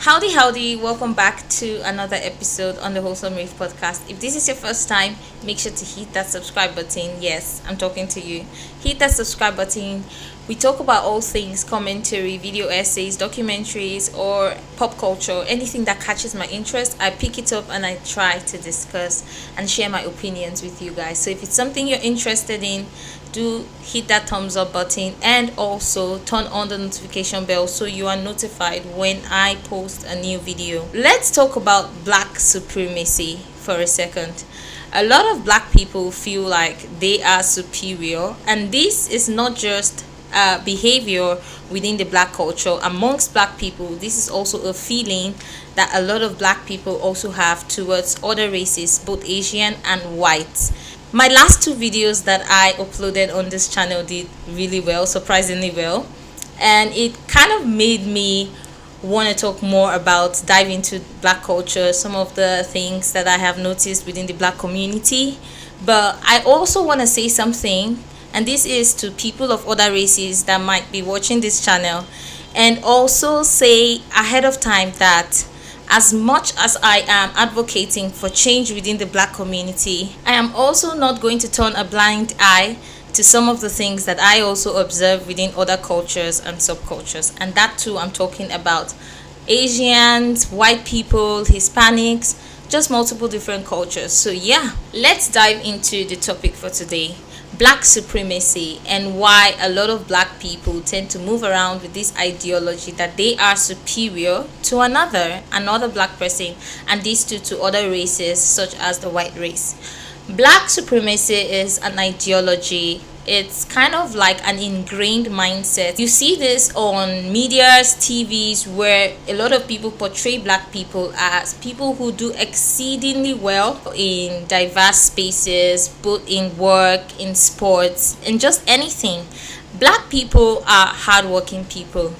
Howdy, welcome back to another episode on the Wholesome Rave podcast. If this is your first time, make sure to hit that subscribe button. Yes, I'm talking to you. Hit that subscribe button. We talk about all things commentary, video essays, documentaries, or pop culture, anything that catches my interest. I pick it up and I try to discuss and share my opinions with you guys. So if it's something you're interested in, do hit that thumbs up button and also turn on the notification bell so you are notified when I post a new video. Let's talk about black supremacy for a second. A lot of black people feel like they are superior, and this is not just behavior within the black culture. Amongst black people, this is also a feeling that a lot of black people also have towards other races, both Asian and white. My last two videos that I uploaded on this channel did really well, surprisingly well, and it kind of made me want to talk more about dive into black culture, some of the things that I have noticed within the black community. But I also want to say something, and this is to people of other races that might be watching this channel, and also say ahead of time that as much as I am advocating for change within the black community, I am also not going to turn a blind eye to some of the things that I also observe within other cultures and subcultures. And that too, I'm talking about Asians, white people, Hispanics, just multiple different cultures. So yeah, let's dive into the topic for today. Black supremacy, and why a lot of black people tend to move around with this ideology that they are superior to another black person, and these two to other races such as the white race. Black supremacy is an ideology. It's kind of like an ingrained mindset. You see this on medias, TVs, where a lot of people portray black people as people who do exceedingly well in diverse spaces, both in work, in sports, and just anything. Black people are hardworking people.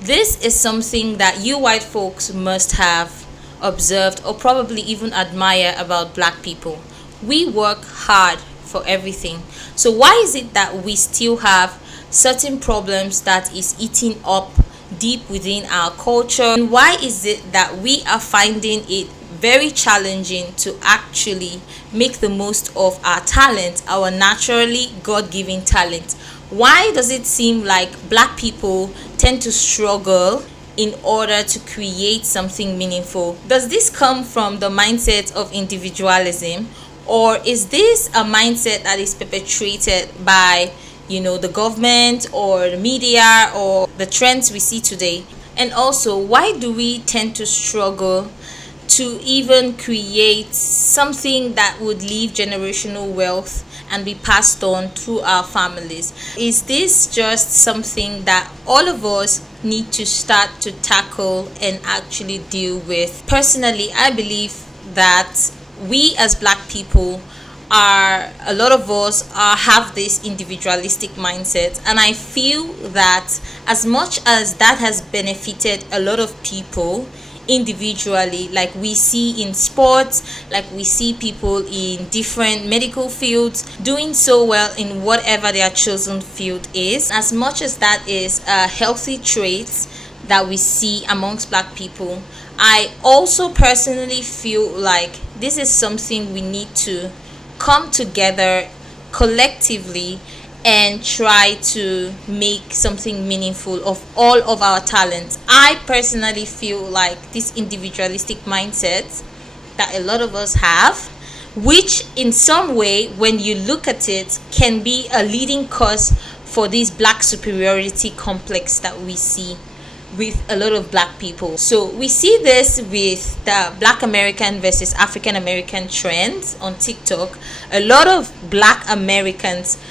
This is something that you white folks must have observed or probably even admire about black people. We work hard for everything. So why is it that we still have certain problems that is eating up deep within our culture? And why is it that we are finding it very challenging to actually make the most of our talent, our naturally God-given talent? Why does it seem like black people tend to struggle in order to create something meaningful? Does this come from the mindset of individualism? Or is this a mindset that is perpetrated by, the government or the media or the trends we see today? And also, why do we tend to struggle to even create something that would leave generational wealth and be passed on to our families? Is this just something that all of us need to start to tackle and actually deal with? Personally, I believe that we as black people a lot of us have this individualistic mindset, and I feel that as much as that has benefited a lot of people individually, like we see in sports, like we see people in different medical fields doing so well in whatever their chosen field is, as much as that is a healthy trait that we see amongst black people, I also personally feel like this is something we need to come together collectively and try to make something meaningful of all of our talents. I personally feel like this individualistic mindset that a lot of us have, which in some way, when you look at it, can be a leading cause for this black superiority complex that we see with a lot of black people. So we see this with the Black American versus African American trends on TikTok. A lot of black Americans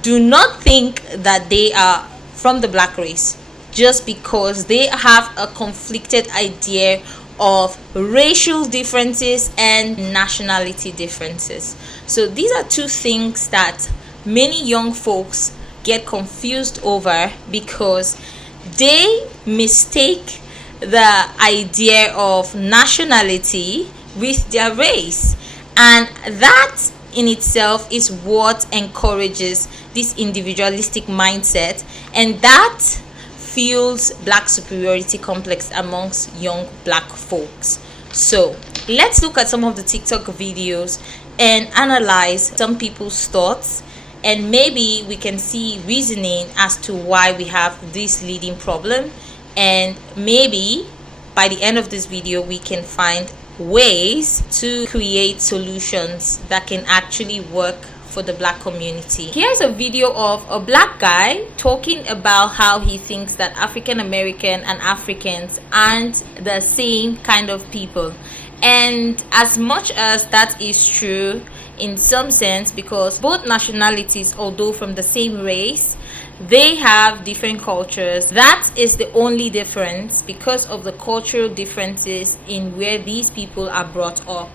do not think that they are from the black race just because they have a conflicted idea of racial differences and nationality differences. So these are two things that many young folks get confused over because they mistake the idea of nationality with their race, and that in itself is what encourages this individualistic mindset, and that fuels black superiority complex amongst young black folks. So let's look at some of the TikTok videos and analyze some people's thoughts, and maybe we can see reasoning as to why we have this leading problem, and maybe by the end of this video we can find ways to create solutions that can actually work for the black community. Here's a video of a black guy talking about how he thinks that African American and Africans aren't the same kind of people. And as much as that is true in some sense, because both nationalities, although from the same race, they have different cultures. That is the only difference, because of the cultural differences in where these people are brought up.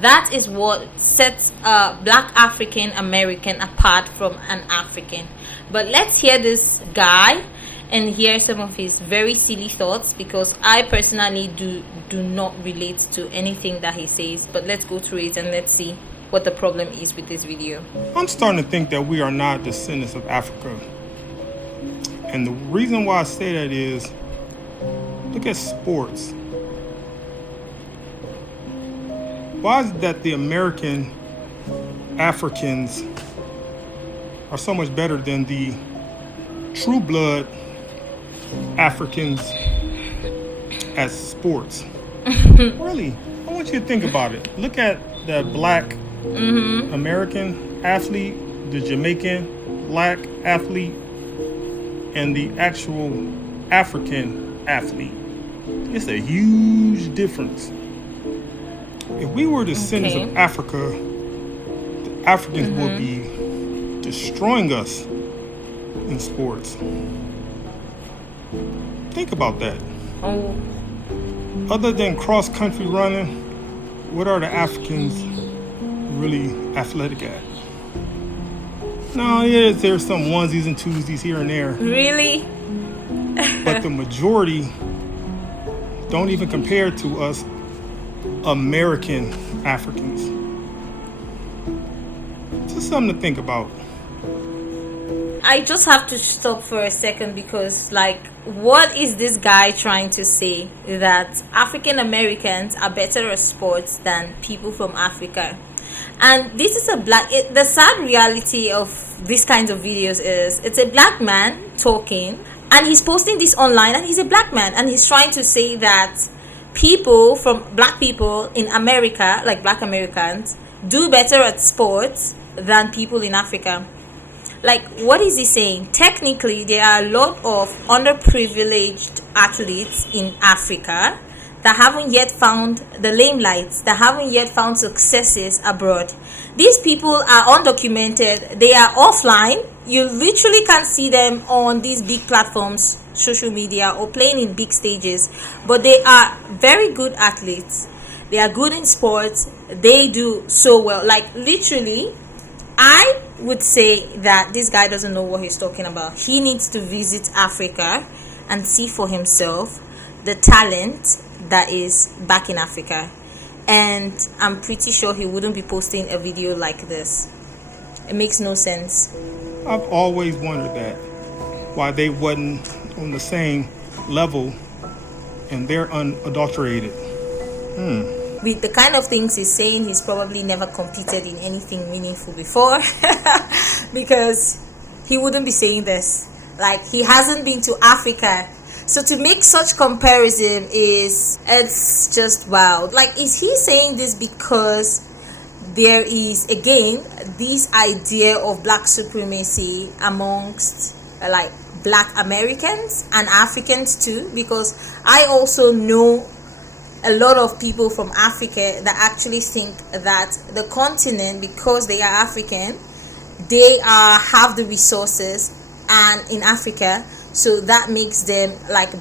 That is what sets a black African American apart from an African. But let's hear this guy and hear some of his very silly thoughts, because I personally do not relate to anything that he says. But let's go through it and let's see what the problem is with this video. I'm starting to think that we are not descendants of Africa. And the reason why I say that is, look at sports. Why is it that the American Africans are so much better than the true blood Africans at sports? Really, I want you to think about it. Look at the black American athlete, the Jamaican black athlete, and the actual African athlete. It's a huge difference. If we were descendants of Africa, the Africans would be destroying us in sports. Think about that. Oh. Other than cross-country running, what are the Africans really athletic at? No, yeah, there's some onesies and twosies here and there. Really? But the majority don't even compare to us American Africans. Just something to think about. I just have to stop for a second, because what is this guy trying to say? That African Americans are better at sports than people from Africa. And this is the sad reality of these kinds of videos is, it's a black man talking and he's posting this online, and he's a black man and he's trying to say that black people in America, like black Americans, do better at sports than people in Africa. What is he saying? Technically, there are a lot of underprivileged athletes in Africa that haven't yet found the limelights, that haven't yet found successes abroad. These people are undocumented. They are offline. You literally can't see them on these big platforms, social media, or playing in big stages. But they are very good athletes. They are good in sports. They do so well. Literally, I would say that this guy doesn't know what he's talking about. He needs to visit Africa and see for himself the talent that is back in Africa. And I'm pretty sure he wouldn't be posting a video like this. It makes no sense. I've always wondered that, why they wasn't on the same level and they're unadulterated. With the kind of things he's saying, he's probably never competed in anything meaningful before, because he wouldn't be saying this. He hasn't been to Africa. So to make such comparison it's just wow. Is he saying this because there is, again, this idea of black supremacy amongst black Americans and Africans too? Because I also know a lot of people from Africa that actually think that the continent, because they are African, they have the resources and in Africa, so that makes them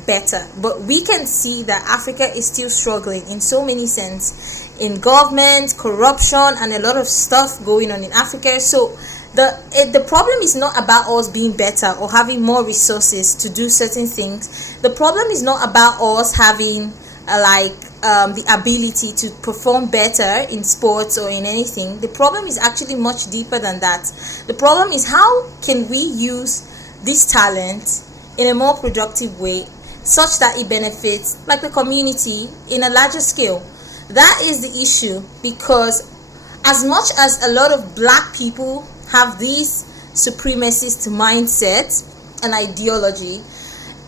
better. But we can see that Africa is still struggling in so many sense, in government, corruption, and a lot of stuff going on in Africa. So the problem is not about us being better or having more resources to do certain things. The problem is not about us having the ability to perform better in sports or in anything. The problem is actually much deeper than that. The problem is, how can we use this talent in a more productive way, such that it benefits like the community in a larger scale. That is the issue, because as much as a lot of black people have these supremacist mindset and ideology,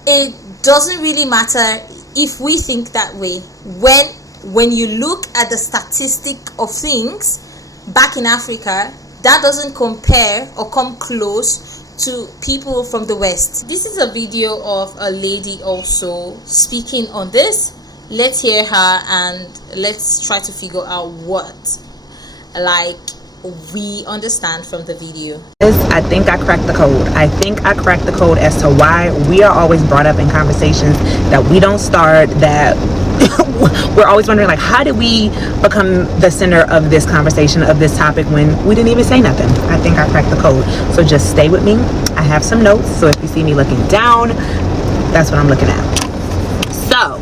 it doesn't really matter if we think that way. When you look at the statistic of things back in Africa, that doesn't compare or come close to people from the West. This is a video of a lady also speaking on this. Let's hear her and let's try to figure out what we understand from the video. I think I cracked the code. I think I cracked the code as to why we are always brought up in conversations that we don't start, that we're always wondering, like, how did we become the center of this conversation, of this topic, when we didn't even say nothing? I think I cracked the code. So just stay with me. I have some notes, so if you see me looking down, that's what I'm looking at. So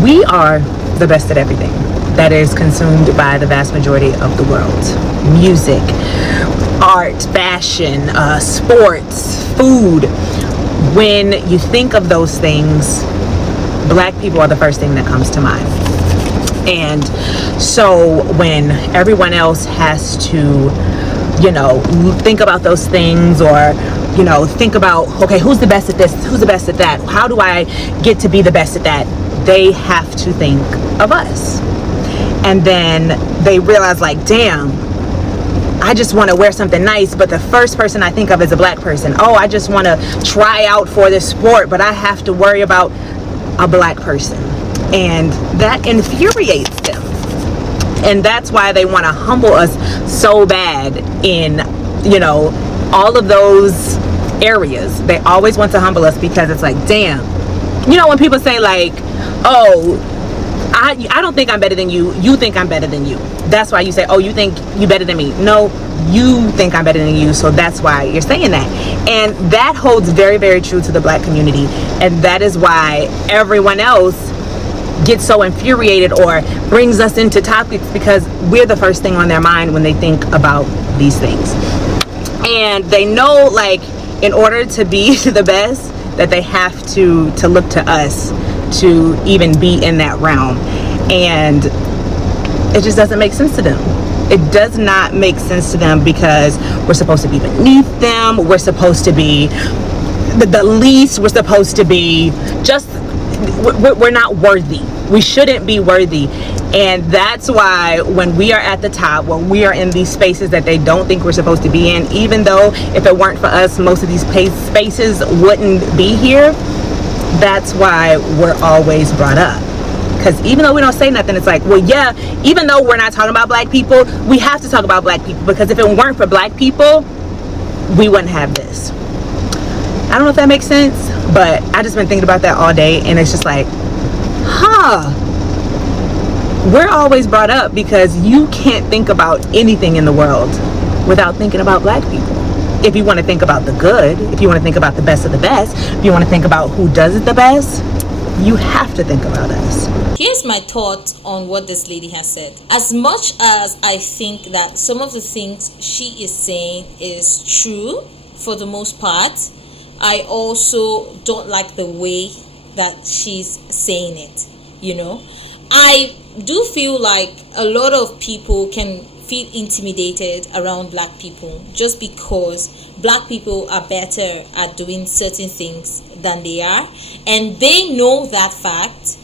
we are the best at everything that is consumed by the vast majority of the world. Music, art, fashion, sports, food. When you think of those things, black people are the first thing that comes to mind. And so when everyone else has to, think about those things, or think about, okay, who's the best at this, who's the best at that, how do I get to be the best at that, they have to think of us. And then they realize, like, damn, I just want to wear something nice, but the first person I think of is a black person. Oh, I just want to try out for this sport, but I have to worry about a black person. And that infuriates them. And that's why they want to humble us so bad in, all of those areas. They always want to humble us, because it's like, damn. When people say, like, oh, I don't think I'm better than you. You think I'm better than you. That's why you say, oh, you think you better than me. No, you think I'm better than you. So that's why you're saying that. And that holds very, very true to the black community. And that is why everyone else gets so infuriated or brings us into topics, because we're the first thing on their mind when they think about these things. And they know, like, in order to be the best, that they have to look to us to even be in that realm. And it just doesn't make sense to them. It does not make sense to them, because we're supposed to be beneath them. We're supposed to be the least. We're supposed to be just, we're not worthy. We shouldn't be worthy. And that's why when we are at the top, when we are in these spaces that they don't think we're supposed to be in, even though if it weren't for us, most of these spaces wouldn't be here, that's why we're always brought up. Because even though we don't say nothing, it's like, well, yeah, even though we're not talking about black people, we have to talk about black people, because if it weren't for black people, we wouldn't have this. I don't know if that makes sense, but I just been thinking about that all day, and it's just like, we're always brought up, because you can't think about anything in the world without thinking about black people. If you want to think about the good, if you want to think about the best of the best, if you want to think about who does it the best, you have to think about us. Here's my thought on what this lady has said. As much as I think that some of the things she is saying is true for the most part, I also don't like the way that she's saying it. I do feel like a lot of people can feel intimidated around black people just because black people are better at doing certain things than they are, and they know that fact.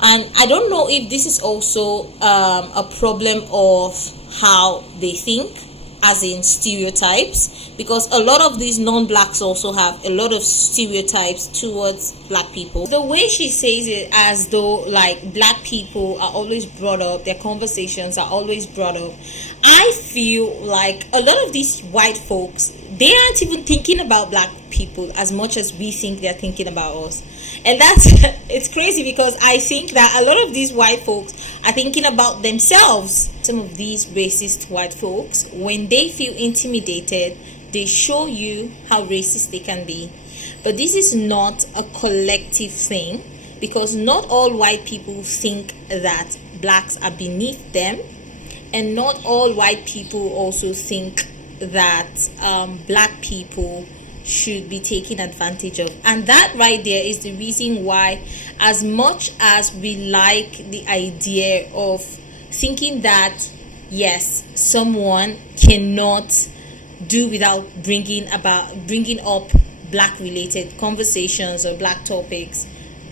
And I don't know if this is also a problem of how they think, as in stereotypes, because a lot of these non-blacks also have a lot of stereotypes towards black people. The way she says it, as though like black people are always brought up, their conversations are always brought up, I feel like a lot of these white folks, they aren't even thinking about black people as much as we think they're thinking about us. And that's it's crazy, because I think that a lot of these white folks are thinking about themselves. Some of these racist white folks, when they feel intimidated, they show you how racist they can be. But this is not a collective thing, because not all white people think that blacks are beneath them, and not all white people also think that black people should be taken advantage of. And that right there is the reason why, as much as we like the idea of thinking that yes, someone cannot do without bringing up black related conversations or black topics,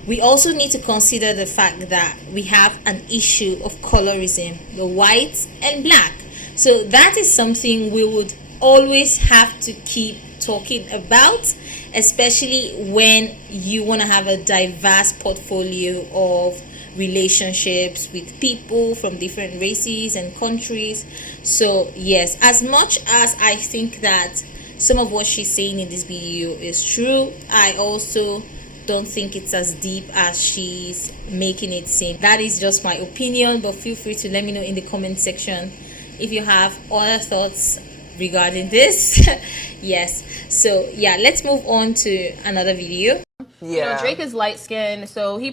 we also need to consider the fact that we have an issue of colorism, the white and black. So that is something we would always have to keep talking about, especially when you want to have a diverse portfolio of relationships with people from different races and countries. So yes, as much as I think that some of what she's saying in this video is true, I also don't think it's as deep as she's making it seem. That is just my opinion, but feel free to let me know in the comment section if you have other thoughts regarding this. Yes, so yeah, let's move on to another video. Yeah. You know, Drake is light skinned, so he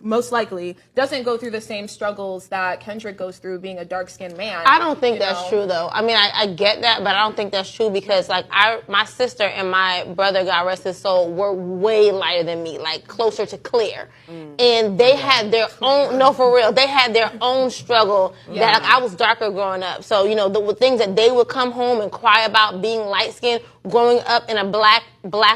most likely doesn't go through the same struggles that Kendrick goes through being a dark skinned man. I don't think that's true though. I mean, I get that, but I don't think that's true because like my sister and my brother, God rest his soul, were way lighter than me, like closer to clear. And they had their own, no for real, they had their own struggle that like, I was darker growing up. So, you know, the things that they would come home and cry about being light skinned, growing up in a black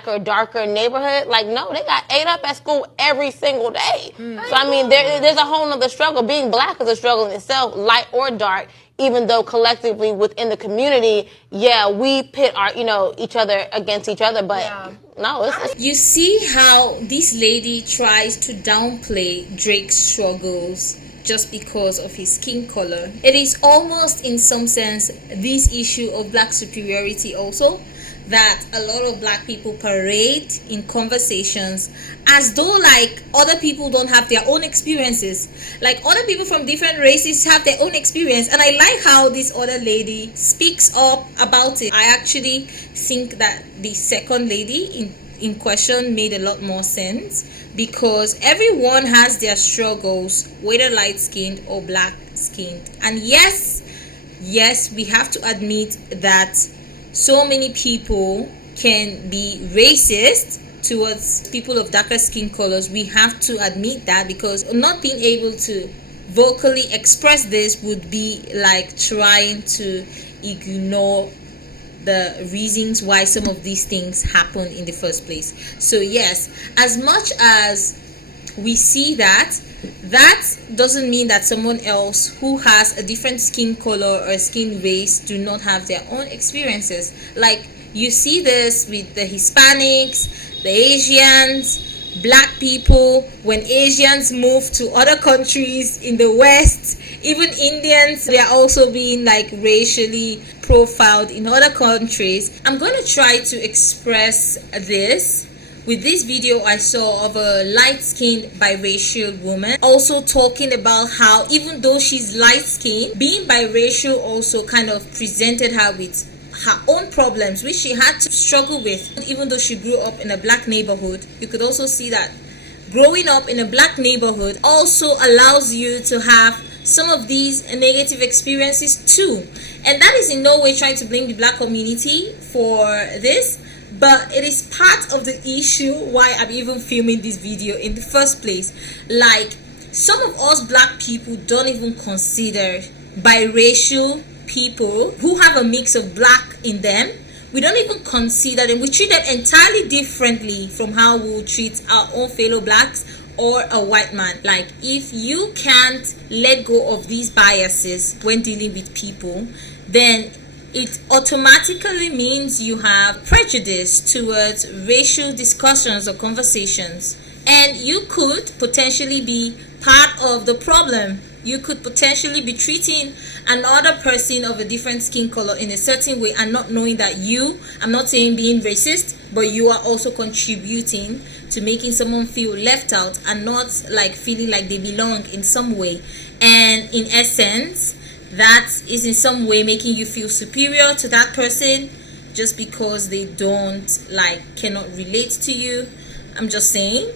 or darker neighborhood, like no, they got ate up at school every single day. So I mean, there's a whole nother struggle. Being black is a struggle in itself, light or dark, even though collectively within the community, yeah, we pit our, you know, each other against each other, but no, it's you see how this lady tries to downplay Drake's struggles just because of his skin color. It is almost in some sense this issue of black superiority also, that a lot of black people parade in conversations as though like other people don't have their own experiences, like other people from different races have their own experience. And I like how this other lady speaks up about it. I actually think that the second lady in question made a lot more sense, because everyone has their struggles, whether light skinned or black skinned. And yes, we have to admit that so many people can be racist towards people of darker skin colors. We have to admit that, because not being able to vocally express this would be like trying to ignore the reasons why some of these things happen in the first place. So yes, as much as we see that doesn't mean that someone else who has a different skin color or skin race do not have their own experiences. Like you see this with the Hispanics, the Asians, black people. When Asians move to other countries in the West, even Indians, they are also being like racially profiled in other countries. I'm going to try to express this with this video I saw of a light-skinned biracial woman also talking about how even though she's light-skinned, being biracial also kind of presented her with her own problems which she had to struggle with. Even though she grew up in a black neighborhood, you could also see that growing up in a black neighborhood also allows you to have some of these negative experiences too. And that is in no way trying to blame the black community for this, but it is part of the issue why I'm even filming this video in the first place. Like, some of us black people don't even consider biracial people who have a mix of black in them. We don't even consider them. We treat them entirely differently from how we would treat our own fellow blacks or a white man. Like, if you can't let go of these biases when dealing with people, then it automatically means you have prejudice towards racial discussions or conversations, and you could potentially be part of the problem. You could potentially be treating another person of a different skin color in a certain way and not knowing that I'm not saying being racist, but you are also contributing to making someone feel left out and not like feeling like they belong in some way. And in essence, that is in some way making you feel superior to that person just because they cannot relate to you. I'm just saying,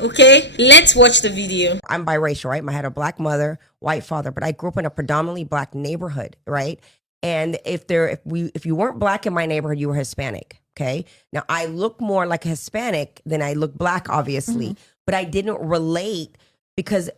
okay? Let's watch the video. I'm biracial, right? I had a black mother, white father, but I grew up in a predominantly black neighborhood, right? And if you weren't black in my neighborhood, you were Hispanic. Okay. Now I look more like a Hispanic than I look black, obviously, but I didn't relate because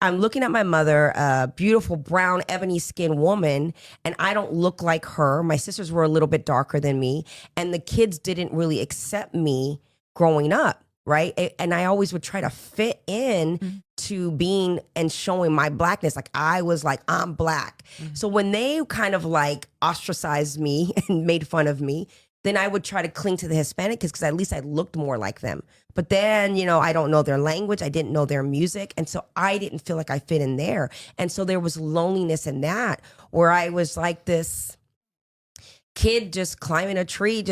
I'm looking at my mother, a beautiful brown ebony skinned woman, and I don't look like her. My sisters were a little bit darker than me, and the kids didn't really accept me growing up. Right. And I always would try to fit in to being and showing my blackness. Like I was like, I'm black. So when they kind of like ostracized me and made fun of me, then I would try to cling to the Hispanic because at least I looked more like them. But then, you know, I don't know their language. I didn't know their music. And so I didn't feel like I fit in there. And so there was loneliness in that where I was like this kid just climbing a tree.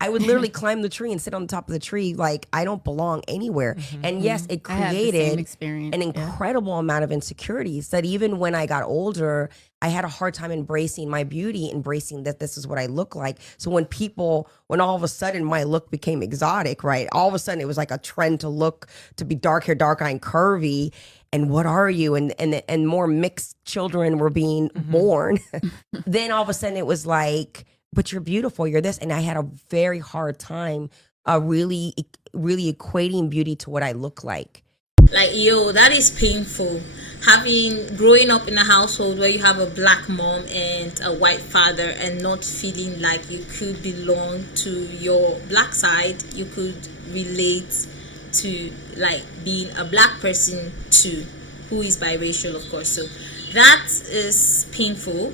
I would literally climb the tree and sit on the top of the tree like I don't belong anywhere. And yes, it created an incredible amount of insecurities that even when I got older, I had a hard time embracing my beauty, embracing that this is what I look like. So when all of a sudden my look became exotic, right? All of a sudden it was like a trend to be dark hair, dark eye, and curvy. And what are you? And more mixed children were being born. Then all of a sudden it was like, but you're beautiful, you're this. And I had a very hard time really equating beauty to what I look like. Like, yo, that is painful. Growing up in a household where you have a black mom and a white father and not feeling like you could belong to your black side, you could relate to like being a black person too, who is biracial, of course. So that is painful.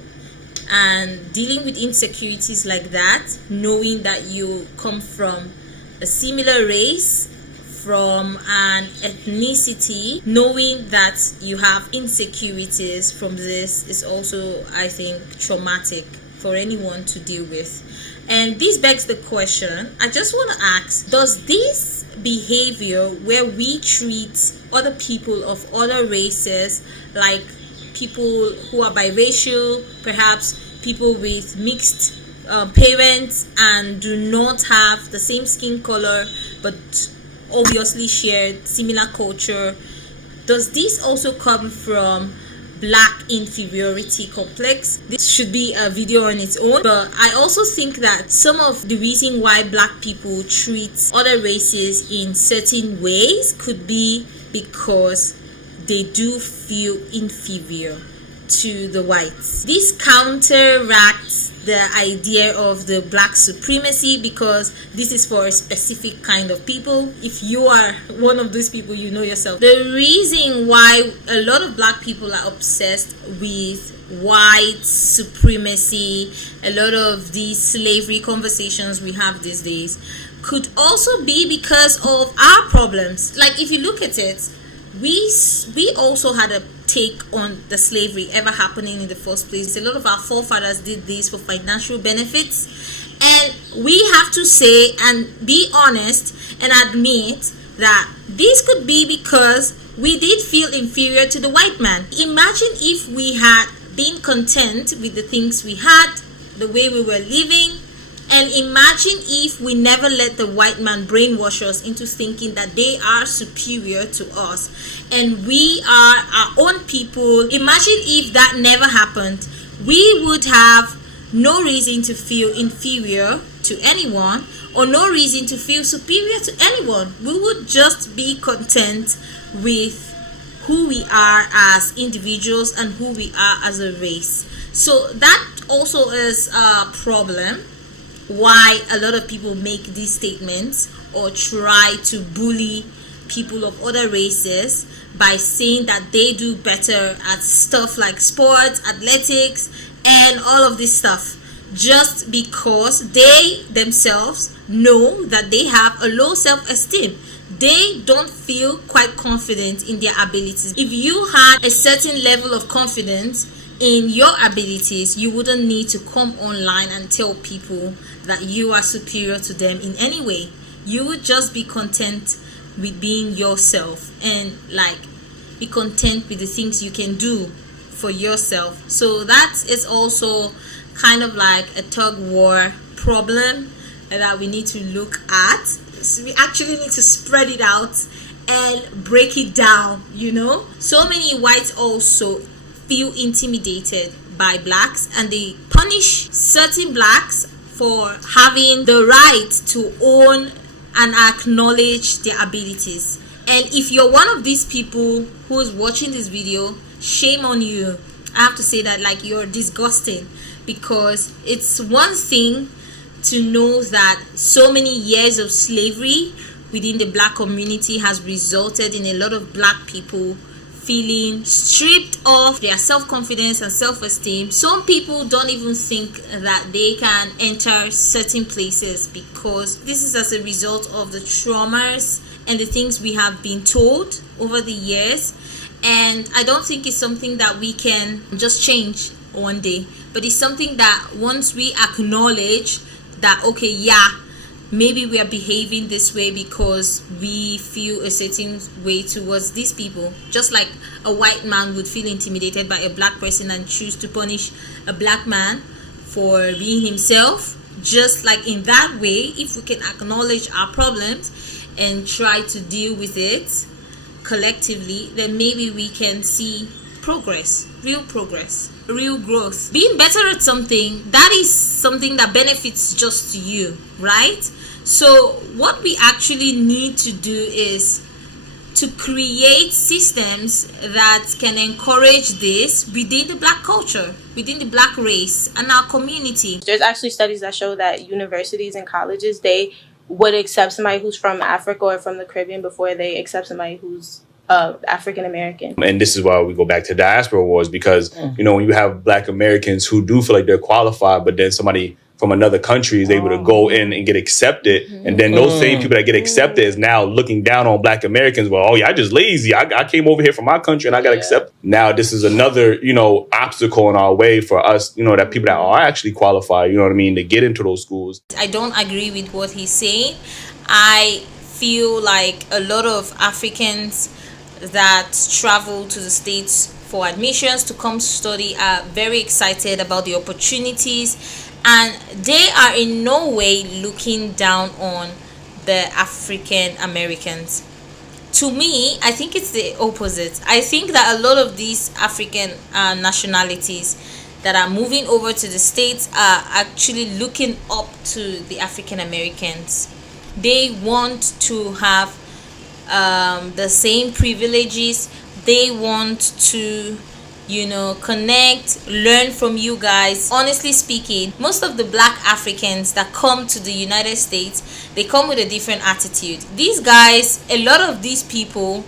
And dealing with insecurities like that, knowing that you come from a similar race, from an ethnicity, knowing that you have insecurities from this is also, I think, traumatic for anyone to deal with. And this begs the question, I just want to ask, does this behavior where we treat other people of other races like people who are biracial, perhaps people with mixed parents and do not have the same skin color but obviously shared similar culture, does this also come from black inferiority complex? This should be a video on its own, but I also think that some of the reason why black people treat other races in certain ways could be because they do feel inferior to the whites. This counteracts the idea of the black supremacy because this is for a specific kind of people. If you are one of those people, you know yourself. The reason why a lot of black people are obsessed with white supremacy, a lot of these slavery conversations we have these days, could also be because of our problems. Like if you look at it, we also had a take on the slavery ever happening in the first place. A lot of our forefathers did this for financial benefits, and we have to say and be honest and admit that this could be because we did feel inferior to the white man. Imagine if we had been content with the things we had, the way we were living, and imagine if we never let the white man brainwash us into thinking that they are superior to us and we are our own people. Imagine if that never happened. We would have no reason to feel inferior to anyone or no reason to feel superior to anyone. We would just be content with who we are as individuals and who we are as a race. So that also is a problem why a lot of people make these statements or try to bully people of other races by saying that they do better at stuff like sports, athletics, and all of this stuff, just because they themselves know that they have a low self-esteem. They don't feel quite confident in their abilities. If you had a certain level of confidence in your abilities, you wouldn't need to come online and tell people that you are superior to them in any way. You would just be content with being yourself and like be content with the things you can do for yourself. So that is also kind of like a tug war problem that we need to look at. So we actually need to spread it out and break it down, you know. So many whites also feel intimidated by blacks, and they punish certain blacks for having the right to own and acknowledge their abilities. And if you're one of these people who's watching this video, shame on you. I have to say that, like, you're disgusting, because it's one thing to know that so many years of slavery within the black community has resulted in a lot of black people feeling stripped of their self-confidence and self-esteem. Some people don't even think that they can enter certain places because this is as a result of the traumas and the things we have been told over the years. And I don't think it's something that we can just change one day, but it's something that once we acknowledge that, okay, yeah, maybe we are behaving this way because we feel a certain way towards these people. Just like a white man would feel intimidated by a black person and choose to punish a black man for being himself. Just like in that way, if we can acknowledge our problems and try to deal with it collectively, then maybe we can see progress, real growth. Being better at something, that is something that benefits just you, right? So what we actually need to do is to create systems that can encourage this within the black culture, within the black race and our community. There's actually studies that show that universities and colleges, they would accept somebody who's from Africa or from the Caribbean before they accept somebody who's African American. And this is why we go back to diaspora wars, because you know, when you have black Americans who do feel like they're qualified, but then somebody from another country is able to go in and get accepted, and then those same people that get accepted is now looking down on black Americans. Well, oh yeah, I just lazy. I came over here from my country and I got accepted. Now this is another, you know, obstacle in our way for us, you know, that people that are actually qualified, you know what I mean, to get into those schools. I don't agree with what he's saying. I feel like a lot of Africans that travel to the States for admissions to come study are very excited about the opportunities, and they are in no way looking down on the African Americans. To me, I think it's the opposite. I think that a lot of these African nationalities that are moving over to the States are actually looking up to the African Americans. They want to have the same privileges. They want to, you know, connect, learn from you guys. Honestly speaking, most of the black Africans that come to the United States, they come with a different attitude. These guys, a lot of these people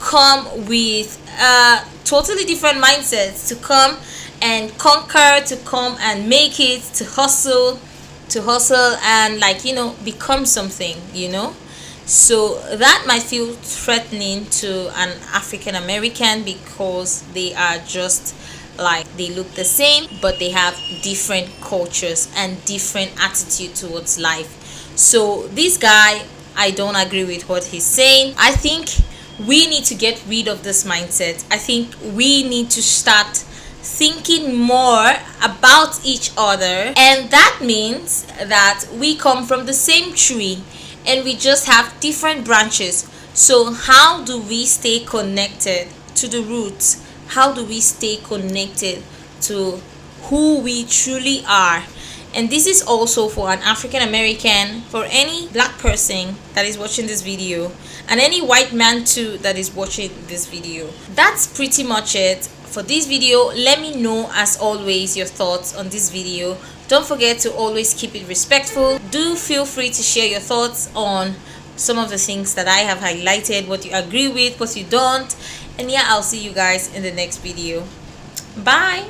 come with totally different mindsets, to come and conquer, to come and make it, to hustle and, like, you know, become something, you know. So that might feel threatening to an African American, because they are just like, they look the same but they have different cultures and different attitude towards life. So this guy, I don't agree with what he's saying. I think we need to get rid of this mindset. I think we need to start thinking more about each other, and that means that we come from the same tree and we just have different branches. So how do we stay connected to the roots? How do we stay connected to who we truly are? And this is also for an African American, for any black person that is watching this video, and any white man too that is watching this video. That's pretty much it for this video. Let me know, as always, your thoughts on this video. Don't forget to always keep it respectful. Do feel free to share your thoughts on some of the things that I have highlighted, what you agree with, what you don't. And yeah, I'll see you guys in the next video. Bye.